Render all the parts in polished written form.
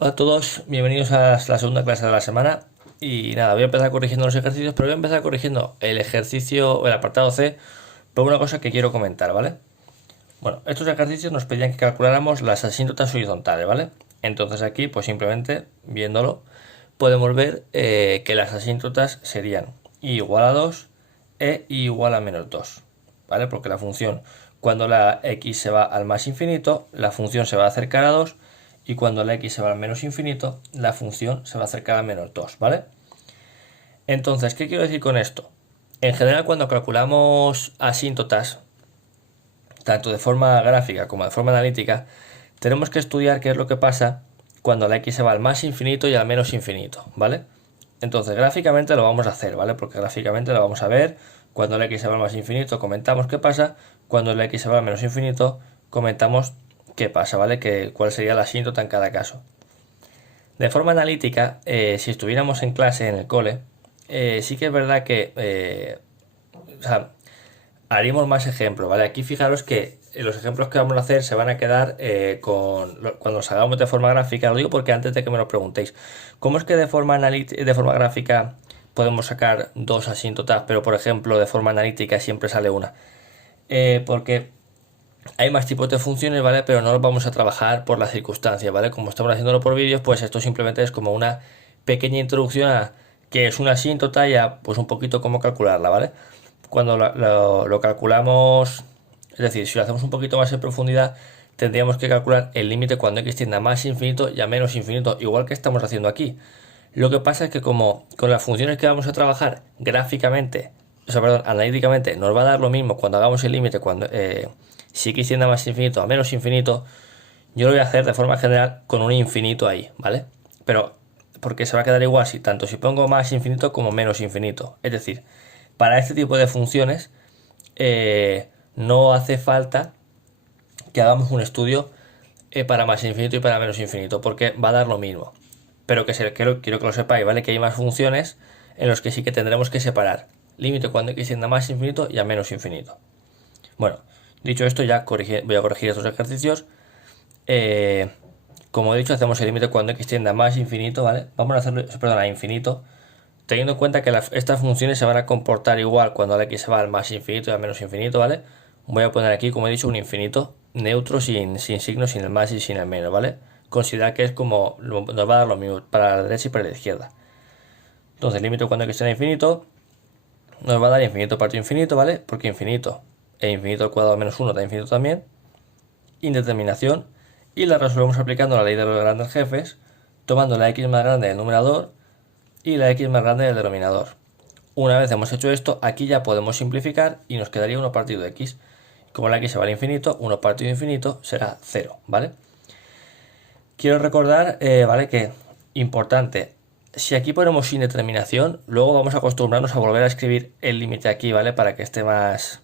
Hola a todos, bienvenidos a la segunda clase de la semana. Y nada, voy a empezar corrigiendo los ejercicios, pero voy a empezar corrigiendo el ejercicio, el apartado C, por una cosa que quiero comentar, ¿vale? Bueno, estos ejercicios nos pedían que calculáramos las asíntotas horizontales, ¿vale? Entonces aquí, pues simplemente viéndolo, podemos ver que las asíntotas serían i igual a 2 e i igual a menos 2, ¿vale? Porque la función, cuando la x se va al más infinito, la función se va a acercar a 2, y cuando la x se va al menos infinito, la función se va a acercar a menos 2, ¿vale? Entonces, ¿qué quiero decir con esto? En general, cuando calculamos asíntotas, tanto de forma gráfica como de forma analítica, tenemos que estudiar qué es lo que pasa cuando la x se va al más infinito y al menos infinito, ¿vale? Entonces, gráficamente lo vamos a hacer, ¿vale? Porque gráficamente lo vamos a ver. Cuando la x se va al más infinito, comentamos qué pasa. Cuando la x se va al menos infinito, comentamos qué pasa, ¿vale? Cuál sería la asíntota en cada caso. De forma analítica, si estuviéramos en clase en el cole, sí que es verdad que o sea, haríamos más ejemplos, ¿vale? Aquí fijaros que los ejemplos que vamos a hacer se van a quedar cuando los hagamos de forma gráfica. Lo digo porque antes de que me lo preguntéis, ¿cómo es que de forma gráfica podemos sacar dos asíntotas, pero por ejemplo de forma analítica siempre sale una? Porque hay más tipos de funciones, ¿vale? Pero no los vamos a trabajar por las circunstancias, ¿vale? Como estamos haciéndolo por vídeos, pues esto simplemente es como una pequeña introducción a qué es una asíntota y a pues un poquito cómo calcularla, ¿vale? Cuando lo calculamos, es decir, si lo hacemos un poquito más en profundidad, tendríamos que calcular el límite cuando x tiende a más infinito y a menos infinito, igual que estamos haciendo aquí. Lo que pasa es que como con las funciones que vamos a trabajar gráficamente, o sea, perdón, analíticamente, nos va a dar lo mismo cuando hagamos el límite, cuando si x tiende a más infinito a menos infinito, yo lo voy a hacer de forma general con un infinito ahí, ¿vale? Pero porque se va a quedar igual si tanto si pongo más infinito como menos infinito. Es decir, para este tipo de funciones no hace falta que hagamos un estudio para más infinito y para menos infinito, porque va a dar lo mismo. Pero quiero que lo sepáis, ¿vale? Que hay más funciones en los que sí que tendremos que separar. Límite cuando x tienda a más infinito y a menos infinito. Bueno, dicho esto, ya voy a corregir estos ejercicios. Eh, Como he dicho, hacemos el límite cuando x tiende a más infinito, ¿vale? Vamos a hacerlo, perdón, a infinito, teniendo en cuenta que estas funciones se van a comportar igual cuando la x se va al más infinito y al menos infinito, ¿vale? Voy a poner aquí, como he dicho, un infinito neutro, sin signo, sin el más y sin el menos, ¿vale? Considera que es como nos va a dar lo mismo para la derecha y para la izquierda. Entonces, el límite cuando x tiende a infinito nos va a dar infinito partido infinito, ¿vale? Porque infinito e infinito al cuadrado menos 1 da infinito también. Indeterminación. Y la resolvemos aplicando la ley de los grandes jefes, tomando la x más grande del numerador y la x más grande del denominador. Una vez hemos hecho esto, aquí ya podemos simplificar y nos quedaría 1 partido de x. Como la x se va al infinito, 1 partido de infinito será 0, ¿vale? Quiero recordar, ¿vale? Que, importante, si aquí ponemos indeterminación, luego vamos a acostumbrarnos a volver a escribir el límite aquí, ¿vale? Para que esté más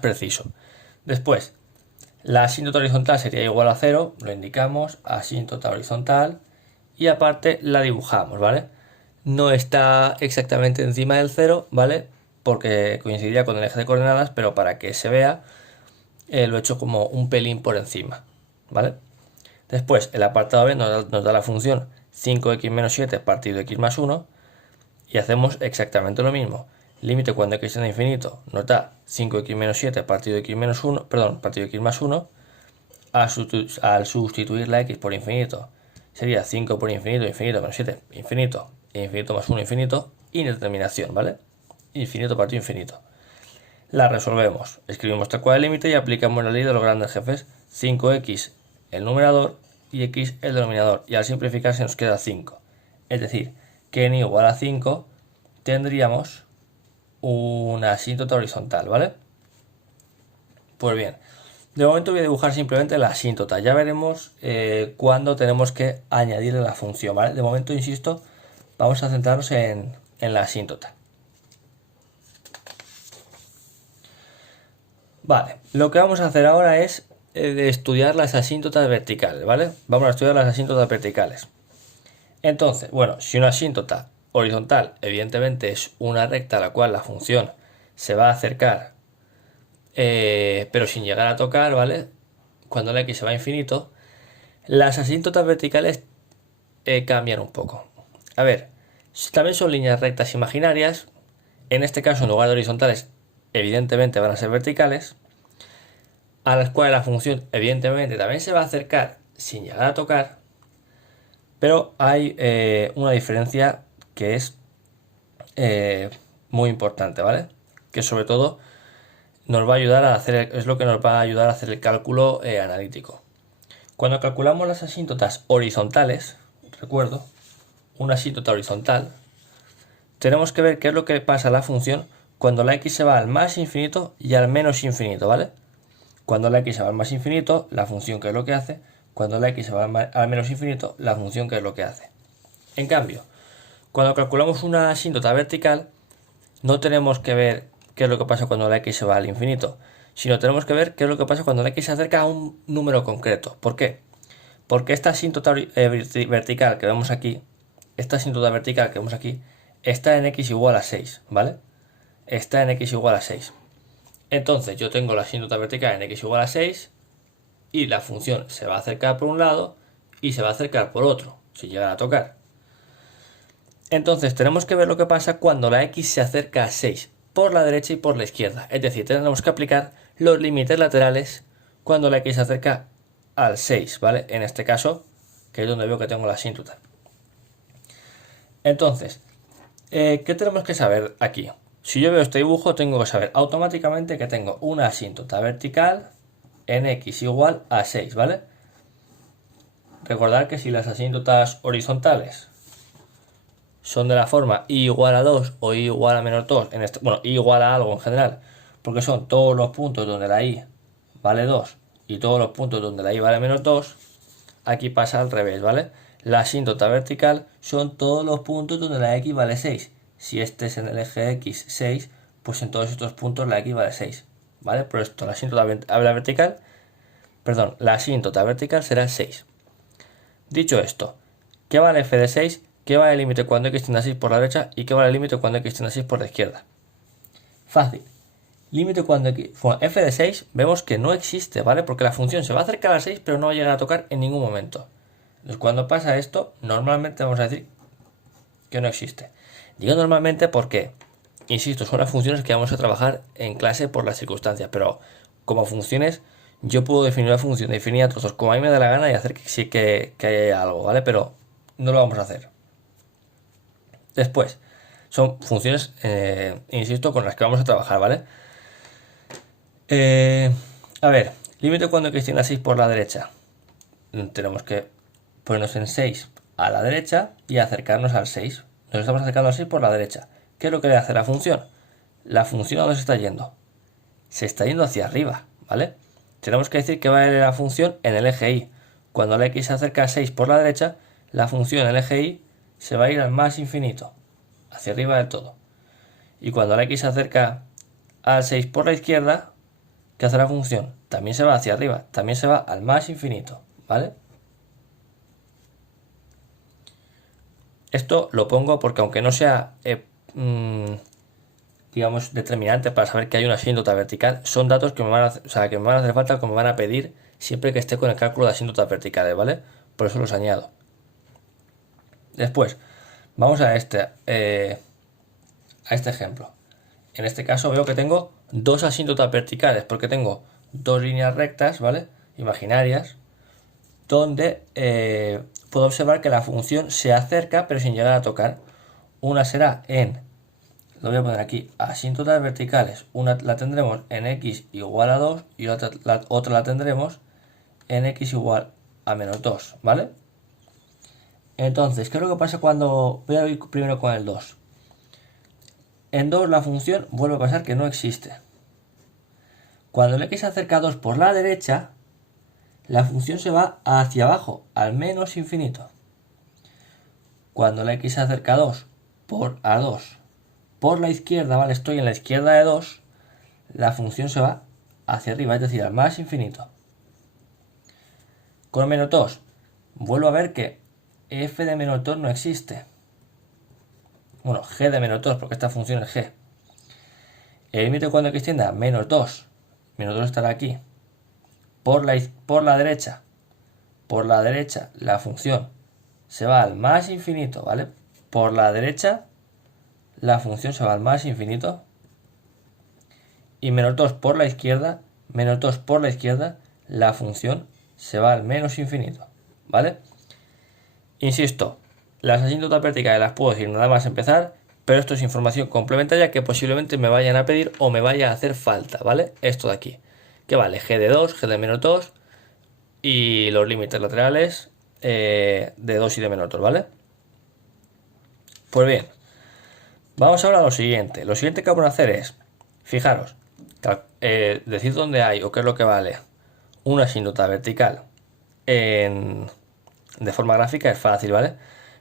preciso. Después, la asíntota horizontal sería igual a 0, lo indicamos, asíntota horizontal, y aparte la dibujamos, ¿vale? No está exactamente encima del 0, ¿vale? Porque coincidiría con el eje de coordenadas, pero para que se vea, lo he hecho como un pelín por encima, ¿vale? Después, el apartado B nos da la función 5x menos 7 partido x más 1, y hacemos exactamente lo mismo. Límite cuando x tiende a infinito nos da 5x menos 7 partido x menos 1, perdón, partido x más 1. Al sustituir la x por infinito sería 5 por infinito, infinito menos 7, infinito, e infinito más 1, infinito, indeterminación, ¿vale? Infinito partido infinito. La resolvemos, escribimos tal cual el límite y aplicamos la ley de los grandes jefes. 5x el numerador y x el denominador, y al simplificar se nos queda 5. Es decir, que en igual a 5 tendríamos una asíntota horizontal, ¿vale? Pues bien, de momento voy a dibujar simplemente la asíntota. Ya veremos cuándo tenemos que añadirle la función, ¿vale? De momento, insisto, vamos a centrarnos en la asíntota. Vale, lo que vamos a hacer ahora es estudiar las asíntotas verticales, ¿vale? Vamos a estudiar las asíntotas verticales. Entonces, bueno, si una asíntota horizontal evidentemente es una recta a la cual la función se va a acercar, pero sin llegar a tocar, ¿vale? Cuando la x se va a infinito, Las asíntotas verticales cambian un poco. A ver, también son líneas rectas imaginarias. En este caso, en lugar de horizontales, evidentemente van a ser verticales, a las cuales la función evidentemente también se va a acercar sin llegar a tocar, pero hay una diferencia que es muy importante, ¿vale? Que sobre todo nos va a ayudar a hacer, es lo que nos va a ayudar a hacer el cálculo analítico. Cuando calculamos las asíntotas horizontales, recuerdo, una asíntota horizontal, tenemos que ver qué es lo que pasa a la función cuando la x se va al más infinito y al menos infinito, ¿vale? Cuando la x se va al más infinito, la función qué es lo que hace. Cuando la x se va al menos infinito, la función qué es lo que hace. En cambio, cuando calculamos una asíntota vertical, no tenemos que ver qué es lo que pasa cuando la x se va al infinito, sino tenemos que ver qué es lo que pasa cuando la x se acerca a un número concreto. ¿Por qué? Porque esta asíntota vertical que vemos aquí, está en x igual a 6, ¿vale? Está en x igual a 6. Entonces yo tengo la asíntota vertical en x igual a 6 y la función se va a acercar por un lado y se va a acercar por otro, si llega a tocar. Entonces tenemos que ver lo que pasa cuando la x se acerca a 6, por la derecha y por la izquierda. Es decir, tenemos que aplicar los límites laterales cuando la x se acerca al 6, ¿vale? En este caso, que es donde veo que tengo la asíntota. Entonces, ¿qué tenemos que saber aquí? Si yo veo este dibujo, tengo que saber automáticamente que tengo una asíntota vertical en x igual a 6, ¿vale? Recordar que si las asíntotas horizontales son de la forma y igual a 2 o y igual a menos 2, bueno, y igual a algo en general, porque son todos los puntos donde la y vale 2 y todos los puntos donde la y vale menos 2, aquí pasa al revés, ¿vale? La asíntota vertical son todos los puntos donde la x vale 6. Si este es en el eje x 6, pues en todos estos puntos la x vale 6, ¿vale? Por esto la asíntota vertical será 6. Dicho esto, ¿qué vale f de 6? ¿Qué vale el límite cuando x tiende a 6 por la derecha? ¿Y qué vale el límite cuando x tiende a 6 por la izquierda? Fácil. Límite cuando x... Bueno, f de 6 vemos que no existe, ¿vale? Porque la función se va a acercar a 6, pero no va a llegar a tocar en ningún momento. Entonces, cuando pasa esto, normalmente vamos a decir que no existe. Digo normalmente porque, insisto, son las funciones que vamos a trabajar en clase por las circunstancias, pero como funciones yo puedo definir una función, definir a trozos como a mí me da la gana y hacer que sí que haya algo, ¿vale? Pero no lo vamos a hacer. Después, son funciones, insisto, con las que vamos a trabajar, ¿vale? A ver, límite cuando x tiende a 6 por la derecha. Tenemos que ponernos en 6 a la derecha y acercarnos al 6. Nos estamos acercando al 6 por la derecha. ¿Qué es lo que le hace la función? La función ¿a dónde se está yendo? Se está yendo hacia arriba, ¿vale? Tenemos que decir que va a ir la función en el eje y. Cuando la x se acerca a 6 por la derecha, la función en el eje y se va a ir al más infinito, hacia arriba del todo. Y cuando la x se acerca al 6 por la izquierda, ¿qué hace la función? También se va hacia arriba, también se va al más infinito, ¿vale? Esto lo pongo porque aunque no sea, digamos, determinante para saber que hay una asíntota vertical, son datos que me van a hacer falta, que me van a pedir siempre que esté con el cálculo de asíntotas verticales, ¿vale? Por eso los añado. Después, vamos a este ejemplo. En este caso veo que tengo dos asíntotas verticales, porque tengo dos líneas rectas, ¿vale? Imaginarias, donde puedo observar que la función se acerca pero sin llegar a tocar. Una será lo voy a poner aquí, asíntotas verticales. Una la tendremos en x igual a 2 y otra la tendremos en x igual a menos 2, ¿vale? Entonces, ¿qué es lo que pasa cuando... Voy a ir primero con el 2. En 2 la función vuelve a pasar que no existe. Cuando el x se acerca a 2 por la derecha, la función se va hacia abajo, al menos infinito. Cuando la x se acerca a 2 por la izquierda, ¿vale? Estoy en la izquierda de 2, la función se va hacia arriba, es decir, al más infinito. Con menos 2, vuelvo a ver que f de menos 2 no existe. Bueno, g de menos 2, porque esta función es g. El límite cuando x tiende a menos 2 estará aquí, por la derecha, por la derecha la función se va al más infinito, ¿vale? Por la derecha la función se va al más infinito. Y menos 2 por la izquierda, menos 2 por la izquierda, la función se va al menos infinito, ¿vale? Insisto, las asíntotas verticales las puedo decir nada más empezar, pero esto es información complementaria que posiblemente me vayan a pedir o me vaya a hacer falta, ¿vale? Esto de aquí, que vale g de 2, g de menos 2 y los límites laterales de 2 y de menos 2, ¿vale? Pues bien, vamos ahora a lo siguiente. Lo siguiente que vamos a hacer es, fijaros, decir dónde hay o qué es lo que vale una asíntota vertical de forma gráfica es fácil, ¿vale?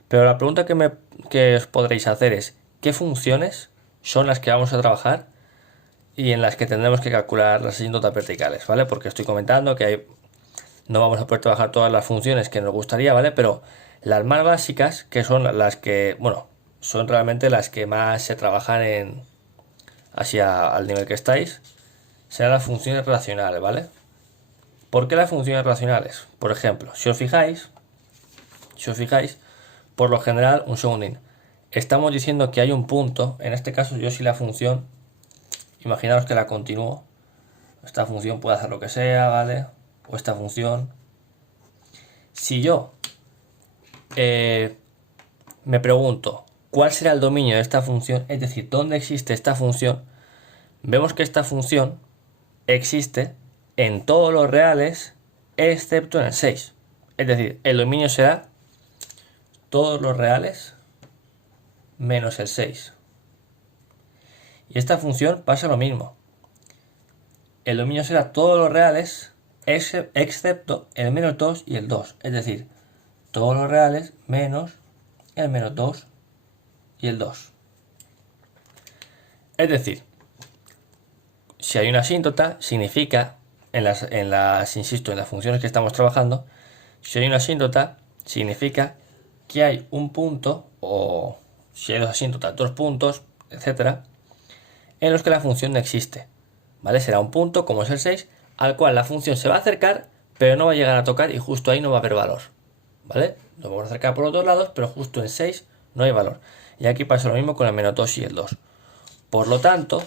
Pero la pregunta que os podréis hacer es ¿qué funciones son las que vamos a trabajar y en las que tendremos que calcular las asíntotas verticales, ¿vale? Porque estoy comentando que no vamos a poder trabajar todas las funciones que nos gustaría, ¿vale? Pero las más básicas, que son las que, bueno, son realmente las que más se trabajan hacia al nivel que estáis, serán las funciones racionales, ¿vale? ¿Por qué las funciones racionales? Por ejemplo, si os fijáis, por lo general, un segundín, estamos diciendo que hay un punto, en este caso yo si la función, imaginaos que la continúo, esta función puede hacer lo que sea, ¿vale? O esta función. Si yo me pregunto cuál será el dominio de esta función, es decir, dónde existe esta función, vemos que esta función existe en todos los reales excepto en el 6. Es decir, el dominio será todos los reales menos el 6. Y esta función pasa lo mismo. El dominio será todos los reales excepto el menos 2 y el 2. Es decir, todos los reales menos el menos 2 y el 2. Es decir, si hay una asíntota, significa, insisto, en las funciones que estamos trabajando, si hay una asíntota, significa que hay un punto, o si hay dos asíntotas, 2 puntos, etcétera, en los que la función no existe, ¿vale? Será un punto, como es el 6, al cual la función se va a acercar, pero no va a llegar a tocar y justo ahí no va a haber valor, ¿vale? Nos vamos a acercar por los dos lados, pero justo en 6 no hay valor. Y aquí pasa lo mismo con el menos 2 y el 2. Por lo tanto,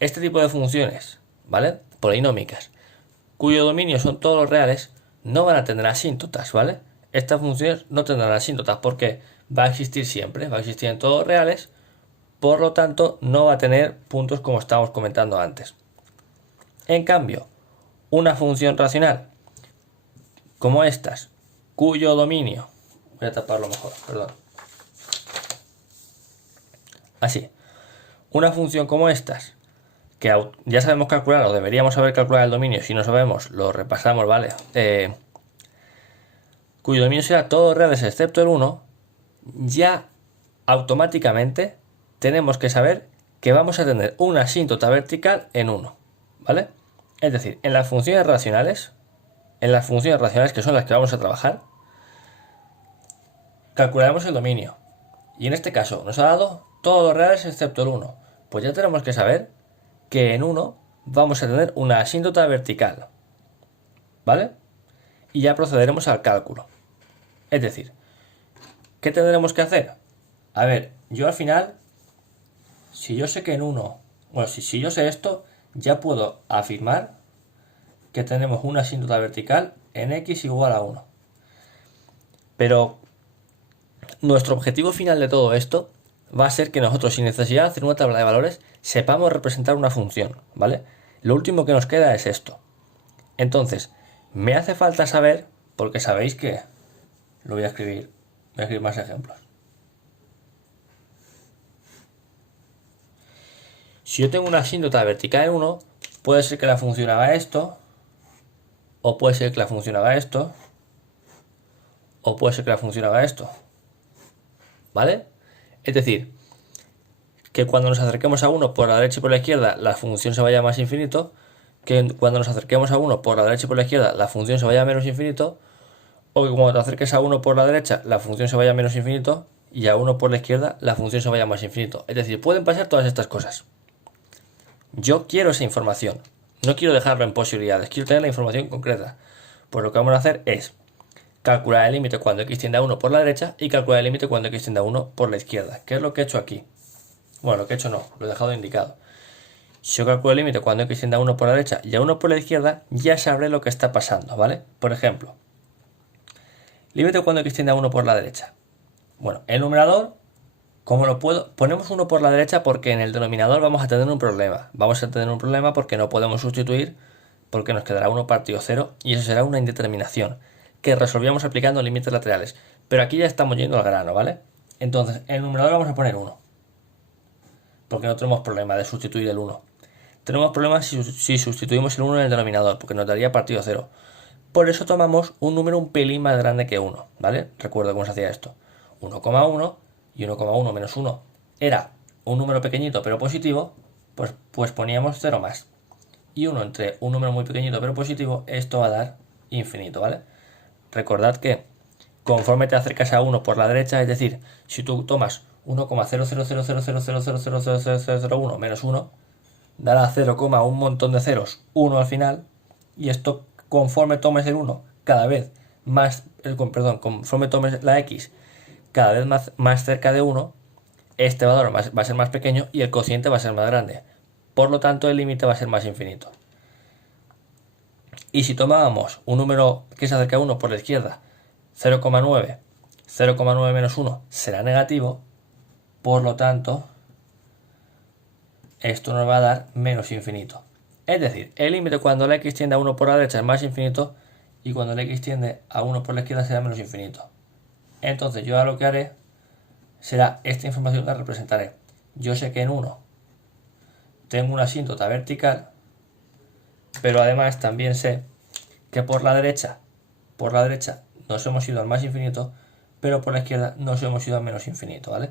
este tipo de funciones, ¿vale? Polinómicas, cuyo dominio son todos los reales, no van a tener asíntotas, ¿vale? Estas funciones no tendrán asíntotas porque va a existir siempre, va a existir en todos los reales, por lo tanto no va a tener puntos como estábamos comentando antes. En cambio, una función racional como estas, cuyo dominio, voy a taparlo mejor, perdón, así, una función como estas, que ya sabemos calcular o deberíamos saber calcular el dominio, si no sabemos lo repasamos, ¿vale? Cuyo dominio será todos reales excepto el 1, ya automáticamente tenemos que saber que vamos a tener una asíntota vertical en 1, ¿vale? Es decir, en las funciones racionales, que son las que vamos a trabajar, calcularemos el dominio. Y en este caso nos ha dado todos los reales excepto el 1. Pues ya tenemos que saber que en 1 vamos a tener una asíntota vertical, ¿vale? Y ya procederemos al cálculo. Es decir, ¿qué tendremos que hacer? A ver, yo al final, si yo sé que en 1, bueno, si yo sé esto, ya puedo afirmar que tenemos una asíntota vertical en x igual a 1. Pero nuestro objetivo final de todo esto va a ser que nosotros, sin necesidad de hacer una tabla de valores, sepamos representar una función, ¿vale? Lo último que nos queda es esto. Entonces, me hace falta saber, porque sabéis que lo voy a escribir más ejemplos. Si yo tengo una asíntota vertical en 1, puede ser que la función haga esto, o puede ser que la función haga esto, o puede ser que la función haga esto, ¿vale? Es decir, que cuando nos acerquemos a 1 por la derecha y por la izquierda, la función se vaya a más infinito, que cuando nos acerquemos a 1 por la derecha y por la izquierda, la función se vaya a menos infinito, o que cuando te acerques a 1 por la derecha, la función se vaya a menos infinito, y a 1 por la izquierda, la función se vaya a más infinito. Es decir, pueden pasar todas estas cosas. Yo quiero esa información, no quiero dejarlo en posibilidades, quiero tener la información concreta. Pues lo que vamos a hacer es, calcular el límite cuando x tiende a 1 por la derecha y calcular el límite cuando x tiende a 1 por la izquierda. ¿Qué es lo que he hecho aquí? Bueno, lo que he hecho no, lo he dejado indicado. Si yo calculo el límite cuando x tiende a 1 por la derecha y a 1 por la izquierda, ya sabré lo que está pasando, ¿vale? Por ejemplo, límite cuando x tiende a 1 por la derecha. Bueno, el numerador, ¿cómo lo puedo? Ponemos 1 por la derecha porque en el denominador vamos a tener un problema. Vamos a tener un problema porque no podemos sustituir, porque nos quedará 1 partido 0 y eso será una indeterminación que resolvíamos aplicando límites laterales. Pero aquí ya estamos yendo al grano, ¿vale? Entonces, en el numerador vamos a poner 1, porque no tenemos problema de sustituir el 1. Tenemos problemas si sustituimos el 1 en el denominador, porque nos daría partido 0. Por eso tomamos un número un pelín más grande que 1, ¿vale? Recuerdo cómo se hacía esto. 1,1 y 1,1 menos 1 era un número pequeñito pero positivo, pues poníamos 0 más. Y 1 entre un número muy pequeñito pero positivo, esto va a dar infinito, ¿vale? Recordad que conforme te acercas a 1 por la derecha, es decir, si tú tomas 1,00000000001 menos 1, dará 0, un montón de ceros, 1 al final, y esto conforme tomes el 1 cada vez más, conforme tomes la x cada vez más cerca de 1, este valor va a ser más pequeño y el cociente va a ser más grande. Por lo tanto, el límite va a ser más infinito. Y si tomábamos un número que se acerca a 1 por la izquierda, 0,9, 0,9 menos 1 será negativo, por lo tanto, esto nos va a dar menos infinito. Es decir, el límite cuando la x tiende a 1 por la derecha es más infinito y cuando la x tiende a 1 por la izquierda será menos infinito. Entonces yo ahora lo que haré será esta información la representaré. Yo sé que en 1 tengo una asíntota vertical, pero además también sé que por la derecha nos hemos ido al más infinito, pero por la izquierda nos hemos ido al menos infinito, ¿vale?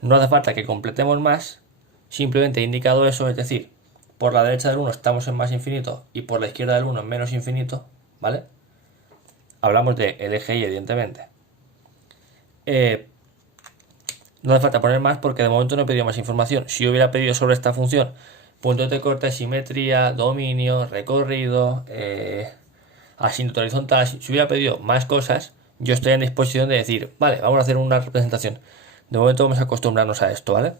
No hace falta que completemos más, simplemente he indicado eso, es decir, por la derecha del 1 estamos en más infinito y por la izquierda del 1 en menos infinito, ¿vale? Hablamos del eje y evidentemente. No hace falta poner más porque de momento no he pedido más información. Si hubiera pedido sobre esta función puntos de corte, simetría, dominio, recorrido, asíntota horizontal, si hubiera pedido más cosas, yo estoy en disposición de decir, vale, vamos a hacer una representación. De momento vamos a acostumbrarnos a esto, ¿vale?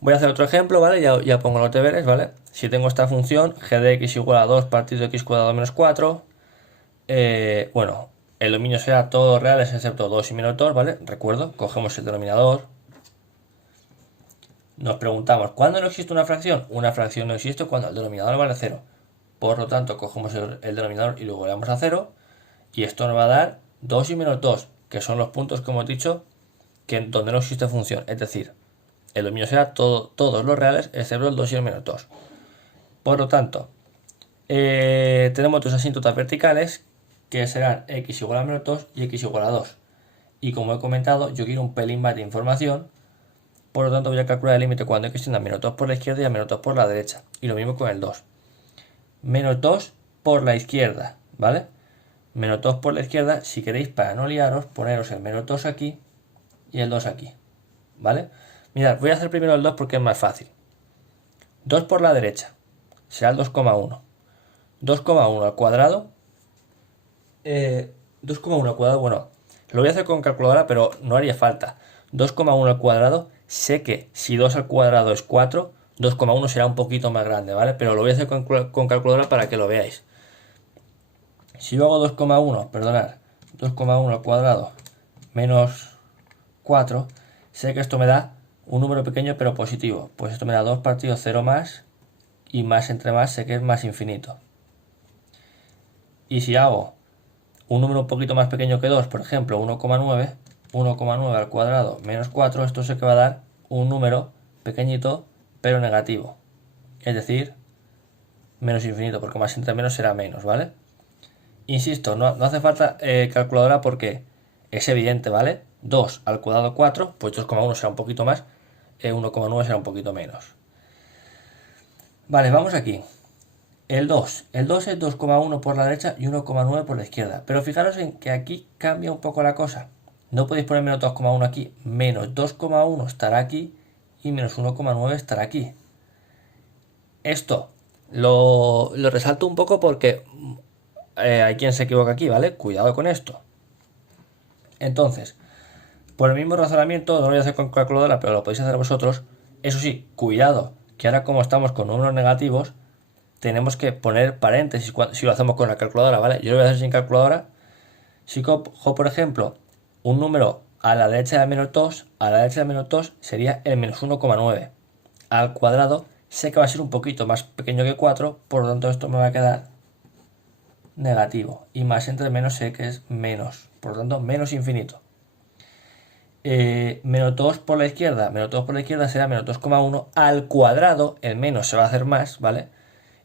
Voy a hacer otro ejemplo, ¿vale? Ya pongo los deberes, ¿vale? Si tengo esta función, g de x igual a 2 partido x cuadrado menos 4, bueno, el dominio será todos reales excepto 2 y menos 2, ¿vale? Recuerdo, cogemos el denominador. Nos preguntamos, ¿cuándo no existe una fracción? Una fracción no existe cuando el denominador vale 0. Por lo tanto, cogemos el denominador y luego le damos a 0. Y esto nos va a dar 2 y menos 2, que son los puntos, como hemos dicho, donde no existe función. Es decir, el dominio será todos los reales excepto el 2 y el menos 2. Por lo tanto, tenemos dos asíntotas verticales que serán x igual a menos 2 y x igual a 2. Y como he comentado, yo quiero un pelín más de información, por lo tanto voy a calcular el límite cuando x tiende a menos 2 por la izquierda y a menos 2 por la derecha. Y lo mismo con el 2. Menos 2 por la izquierda, ¿vale? Menos 2 por la izquierda, si queréis para no liaros, poneros el menos 2 aquí y el 2 aquí, ¿vale? Mirad, voy a hacer primero el 2 porque es más fácil. 2 por la derecha será el 2,1. 2,1 al cuadrado. 2,1 al cuadrado, bueno, lo voy a hacer con calculadora, pero no haría falta. 2,1 al cuadrado, sé que si 2 al cuadrado es 4, 2,1 será un poquito más grande, ¿vale? Pero lo voy a hacer con calculadora para que lo veáis. Si yo hago 2,1, perdonad, 2,1 al cuadrado menos 4, sé que esto me da un número pequeño pero positivo. Pues esto me da 2 partido 0 más, y más entre más sé que es más infinito. Y si hago un número un poquito más pequeño que 2, por ejemplo 1,9, 1,9 al cuadrado menos 4, esto sé que va a dar un número pequeñito pero negativo. Es decir, menos infinito, porque más entre menos será menos, ¿vale? Insisto, no hace falta calculadora porque es evidente, ¿vale? 2 al cuadrado 4, pues 2,1 será un poquito más, 1,9 será un poquito menos. Vale, vamos aquí. El 2 es 2,1 por la derecha y 1,9 por la izquierda. Pero fijaros en que aquí cambia un poco la cosa. No podéis poner menos 2,1 aquí. Menos 2,1 estará aquí y menos 1,9 estará aquí. Esto lo resalto un poco porque hay quien se equivoca aquí, ¿vale? Cuidado con esto. Entonces, por el mismo razonamiento, no lo voy a hacer con calculadora, pero lo podéis hacer vosotros. Eso sí, cuidado, que ahora como estamos con números negativos, tenemos que poner paréntesis si lo hacemos con la calculadora, ¿vale? Yo lo voy a hacer sin calculadora. Si cojo, por ejemplo, un número a la derecha de menos 2, a la derecha de menos 2 sería el menos 1,9. Al cuadrado sé que va a ser un poquito más pequeño que 4, por lo tanto esto me va a quedar negativo. Y más entre menos sé que es menos, por lo tanto menos infinito. Menos 2 por la izquierda, menos 2 por la izquierda será menos 2,1 al cuadrado, el menos se va a hacer más, ¿vale?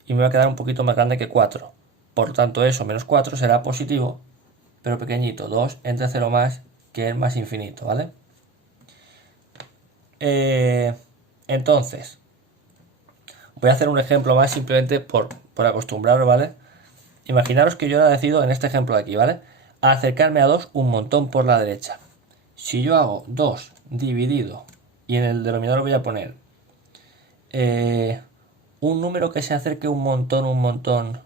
Y me va a quedar un poquito más grande que 4. Por tanto eso, menos 4 será positivo, pero pequeñito, 2 entre 0 más, que es más infinito, ¿vale? Entonces, voy a hacer un ejemplo más simplemente por acostumbraros, ¿vale? Imaginaros que yo ahora decido, en este ejemplo de aquí, ¿vale? A acercarme a 2 un montón por la derecha. Si yo hago 2 dividido y en el denominador voy a poner un número que se acerque un montón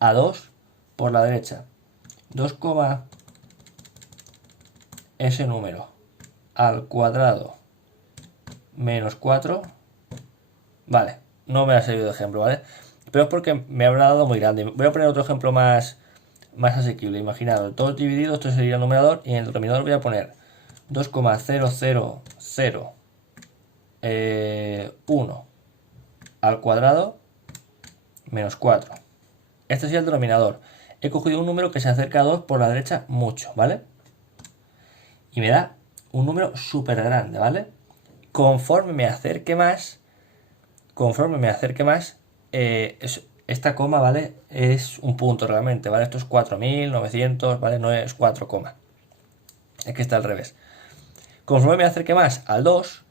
a 2 por la derecha. 2, ese número al cuadrado menos 4. Vale, no me ha servido de ejemplo, ¿vale? Pero es porque me habrá dado muy grande. Voy a poner otro ejemplo más asequible. Imaginaos, 2 dividido, esto sería el numerador, y en el denominador voy a poner 2,0001 al cuadrado menos 4. Este sería el denominador. He cogido un número que se acerca a 2 por la derecha mucho, ¿vale? Y me da un número súper grande, ¿vale? Conforme me acerque más, esta coma, ¿vale? Es un punto realmente, ¿vale? Esto es 4.900, ¿vale? No es 4, es que está al revés. Conforme me acerque más al 2,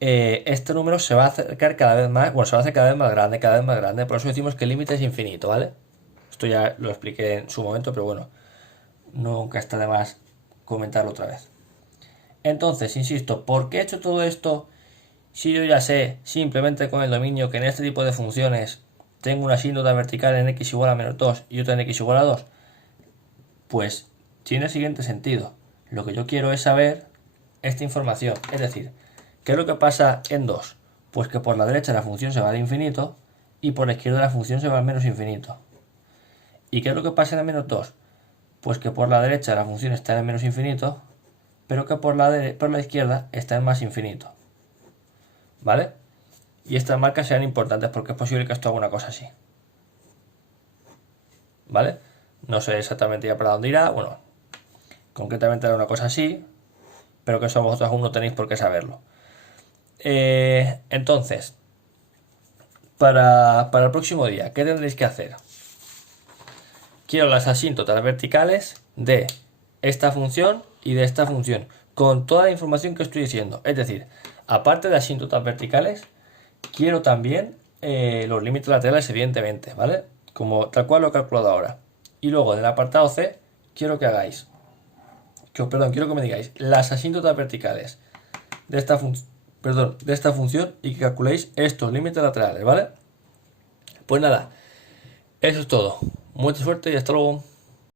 este número se va a acercar cada vez más, bueno, se va a hacer cada vez más grande, por eso decimos que el límite es infinito, ¿vale? Esto ya lo expliqué en su momento, pero bueno, nunca está de más comentarlo otra vez. Entonces, insisto, ¿por qué he hecho todo esto si yo ya sé simplemente con el dominio que en este tipo de funciones tengo una asíntota vertical en x igual a menos 2 y otra en x igual a 2? Pues tiene el siguiente sentido. Lo que yo quiero es saber esta información, es decir, ¿qué es lo que pasa en 2? Pues que por la derecha la función se va al infinito y por la izquierda la función se va al menos infinito. ¿Y qué es lo que pasa en el menos 2? Pues que por la derecha la función está en el menos infinito, pero que por la izquierda está en más infinito. ¿Vale? Y estas marcas serán importantes porque es posible que esto haga una cosa así. ¿Vale? No sé exactamente ya para dónde irá. Bueno, concretamente hará una cosa así, pero que eso vosotros aún no tenéis por qué saberlo. Entonces, para el próximo día, ¿qué tendréis que hacer? Quiero las asíntotas verticales de esta función y de esta función, con toda la información que estoy diciendo. Es decir, aparte de asíntotas verticales, quiero también los límites laterales, evidentemente, ¿vale? Como tal cual lo he calculado ahora. Y luego en el apartado C, quiero que hagáis, quiero que me digáis las asíntotas verticales de esta función y que calculéis estos límites laterales, ¿vale? Pues nada, eso es todo. Mucha suerte y hasta luego.